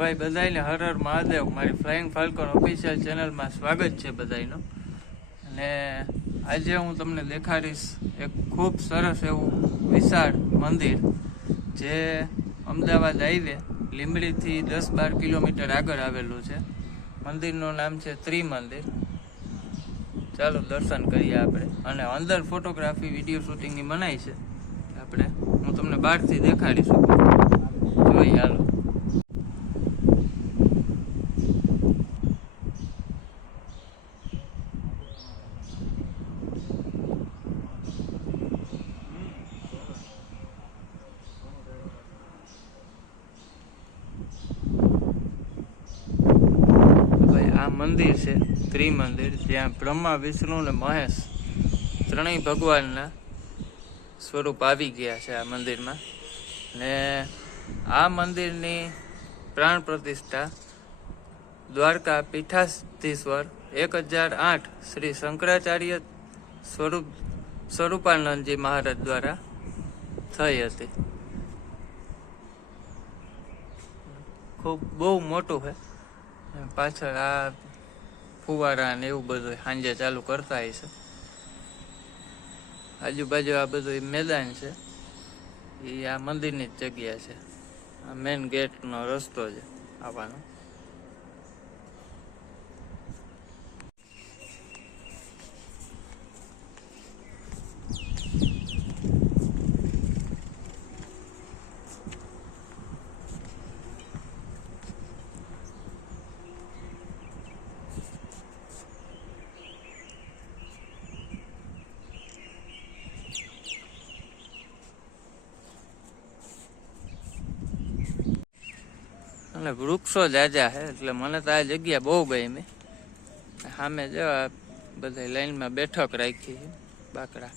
ભાઈ બધાને હર હર મહાદેવ. મારી ફ્લાઇંગ ફાલ્કોન ઓફિશિયલ ચેનલમાં સ્વાગત છે બધાયનું. અને આજે હું તમને દેખાડીશ એક ખૂબ સરસ એવું વિશાળ મંદિર જે અમદાવાદ હાઈવે લીંબડીથી દસ બાર કિલોમીટર આગળ આવેલું છે. મંદિરનું નામ છે ત્રિમંદિર. ચાલો દર્શન કરીએ આપણે. અને અંદર ફોટોગ્રાફી વીડિયો શૂટિંગની મનાઈ છે. આપણે હું તમને બહારથી દેખાડી શકું જોઈએ હાલો ભાઈ આ મંદિર છે, ત્રિમંદિર, જ્યાં બ્રહ્મા, વિષ્ણુ અને મહેશ ત્રણેય ભગવાનના સ્વરૂપ આવી ગયા છે આ મંદિરમાં. ને આ મંદિરની પ્રાણ પ્રતિષ્ઠા દ્વારકા પીઠાધીશ્વર એક હજાર આઠ શ્રી શંકરાચાર્ય સ્વરૂપ, સ્વરૂપાનંદજી મહારાજ દ્વારા થઈ હતી. ખૂબ, બહુ મોટું છે. પાછળ આ ફુવારા ને એવું બધું સાંજે ચાલુ કરતા હશે આજુબાજુ આ બધું મેદાન છે. એ આ મંદિરની જ જગ્યા છે. આ મેન ગેટનો રસ્તો છે આવવાનો. અને વૃક્ષો જાજા છે એટલે મને તો આ જગ્યા બહુ ગમી. સામે જો બધા લાઈનમાં બેઠક રાખી છે, બાકડા.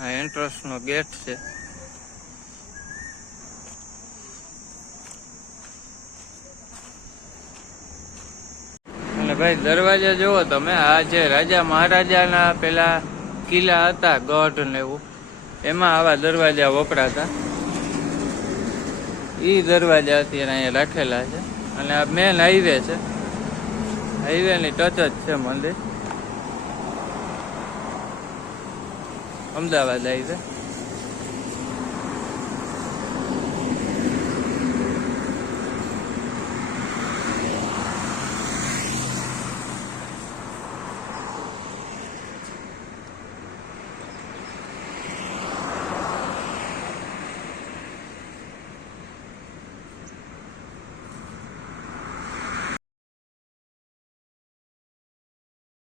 આ એન્ટ્રન્સ નો ગેટ છે. અને ભાઈ, દરવાજા જુઓ તમે, આ જે રાજા મહારાજાના પેલા કિલ્લા હતા, ગઢ ને એવું, એમાં આવા દરવાજા વપરાતા. ઈ દરવાજા અત્યારે અહીંયા રાખેલા છે. અને આ મેન હાઈવે છે. હાઈવે ની ટચ જ છે મંદિર. અમદાવાદ હાઈવે